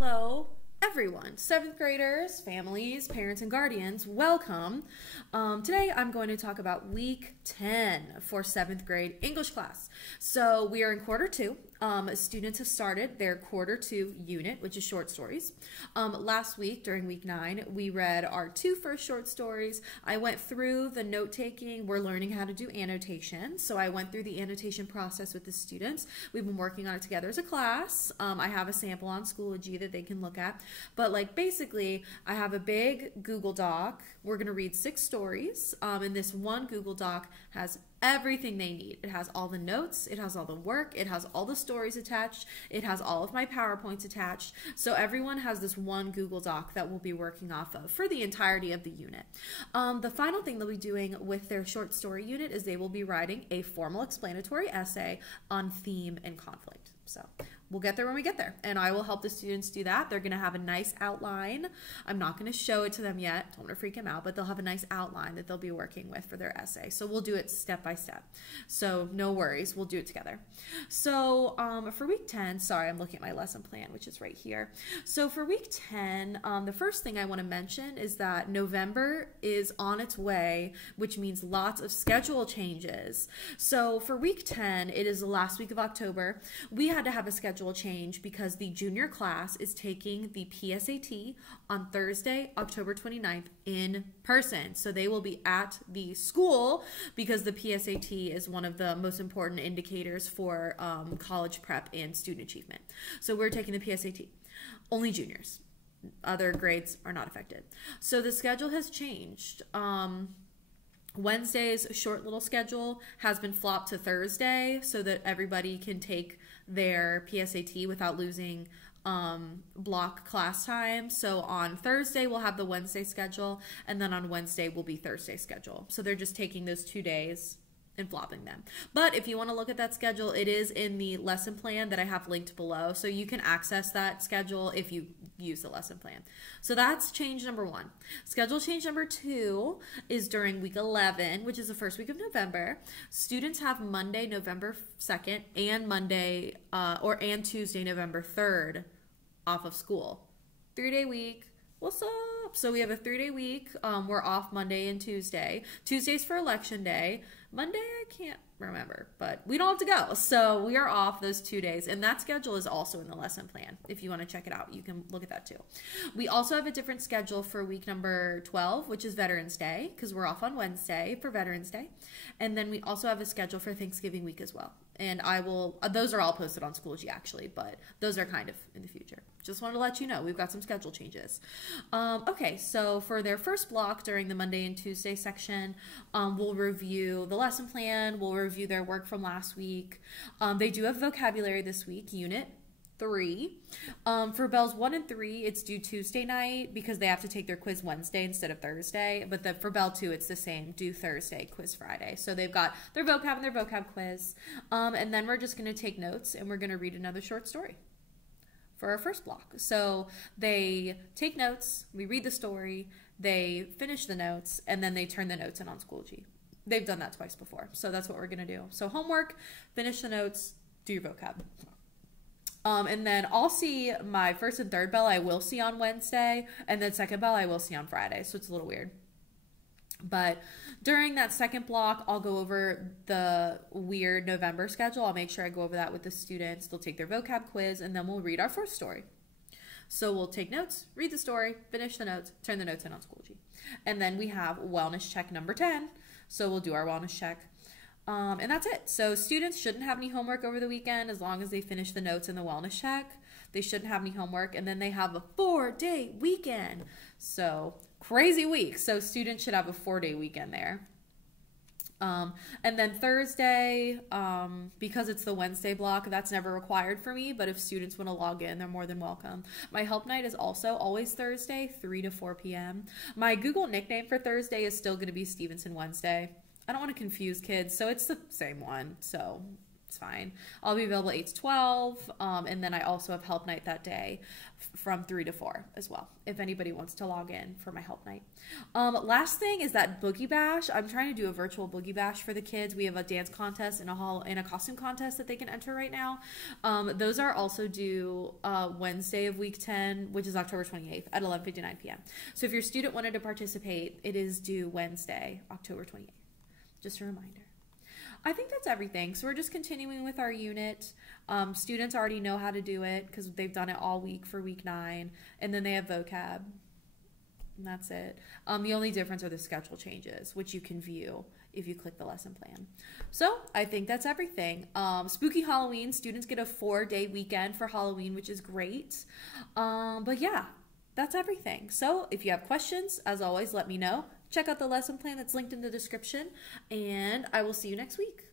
Hello, everyone. Seventh graders, families, parents, and guardians, welcome. Today I'm going to talk about week 10 for seventh grade English class. So we are in quarter 2. Students have started their quarter 2 unit, which is short stories. Last week, during week 9, we read our 2 first short stories. I went through the note-taking. We're learning how to do annotation. So I went through the annotation process with the students. We've been working on it together as a class. I have a sample on Schoology that they can look at. But basically, I have a big Google Doc. We're going to read 6 stories. And this one Google Doc has everything they need. It has all the notes, it has all the work, it has all the stories attached, it has all of my PowerPoints attached. So everyone has this one Google Doc that we'll be working off of for the entirety of the unit. The final thing they'll be doing with their short story unit is they will be writing a formal explanatory essay on theme and conflict. So we'll get there when we get there, and I will help the students do that. They're going to have a nice outline. I'm not going to show it to them yet. Don't want to freak them out, but they'll have a nice outline that they'll be working with for their essay. So we'll do it step by step. So no worries. We'll do it together. So for week 10, sorry, I'm looking at my lesson plan, which is right here. So for week 10, the first thing I want to mention is that November is on its way, which means lots of schedule changes. So for week 10, it is the last week of October. We had to have a schedule change because the junior class is taking the PSAT on Thursday, October 29th in person. So they will be at the school because the PSAT is one of the most important indicators for college prep and student achievement. So we're taking the PSAT. Only juniors. Other grades are not affected. So the schedule has changed. Wednesday's short little schedule has been flopped to Thursday so that everybody can take their PSAT without losing block class time. So on Thursday, we'll have the Wednesday schedule, and then on Wednesday will be Thursday schedule. So they're just taking those 2 days and flopping them. But if you want to look at that schedule, it is in the lesson plan that I have linked below. So you can access that schedule if you use the lesson plan. So that's change number 1. Schedule change number 2 is during week 11, which is the first week of November. Students have Monday, November 2nd and Monday and Tuesday, November 3rd off of school. 3-day week. What's up? So we have a 3-day week. We're off Monday and Tuesday. Tuesday's for election day. Monday, I can't remember, but we don't have to go. So we are off those 2 days, and that schedule is also in the lesson plan. If you want to check it out, you can look at that too. We also have a different schedule for week number 12, which is Veterans Day, because we're off on Wednesday for Veterans Day. And then we also have a schedule for Thanksgiving week as well. And I will, those are all posted on Schoology actually, but those are kind of in the future. Just wanted to let you know, we've got some schedule changes. Okay, so for their first block during the Monday and Tuesday section, we'll review the lesson plan, we'll review their work from last week. They do have vocabulary this week, unit 3. For Bells 1 and 3, it's due Tuesday night because they have to take their quiz Wednesday instead of Thursday. But for Bell 2, it's the same, due Thursday, quiz Friday. So they've got their vocab and their vocab quiz. And then we're just going to take notes and we're going to read another short story for our first block. So they take notes, we read the story, they finish the notes, and then they turn the notes in on Schoology. They've done that twice before, so that's what we're going to do. So homework, finish the notes, do your vocab. And then I'll see my first and third bell I will see on Wednesday, and then second bell I will see on Friday, so it's a little weird. But during that second block, I'll go over the weird November schedule. I'll make sure I go over that with the students. They'll take their vocab quiz, and then we'll read our first story. So we'll take notes, read the story, finish the notes, turn the notes in on Schoology. And then we have wellness check number 10. So we'll do our wellness check. And that's it. So students shouldn't have any homework over the weekend as long as they finish the notes in the wellness check. They shouldn't have any homework. And then they have a 4-day weekend. So crazy week. So students should have a 4-day weekend there. And then Thursday, because it's the Wednesday block, that's never required for me, but if students want to log in, they're more than welcome. My help night is also always Thursday, 3 to 4 p.m. My Google nickname for Thursday is still going to be Stephenson Wednesday. I don't want to confuse kids, so it's the same one, so It's fine. I'll be available 8 to 12. And then I also have help night that day from 3 to 4 as well, if anybody wants to log in for my help night. Last thing is that Boogie Bash. I'm trying to do a virtual Boogie Bash for the kids. We have a dance contest and a costume contest that they can enter right now. Those are also due Wednesday of week 10, which is October 28th at 11:59 p.m. So if your student wanted to participate, it is due Wednesday, October 28th. Just a reminder. I think that's everything. So we're just continuing with our unit. Students already know how to do it because they've done it all week for week 9. And then they have vocab. And that's it. The only difference are the schedule changes, which you can view if you click the lesson plan. So I think that's everything. Spooky Halloween. Students get a 4-day weekend for Halloween, which is great. But yeah, that's everything. So if you have questions, as always, let me know. Check out the lesson plan that's linked in the description, and I will see you next week.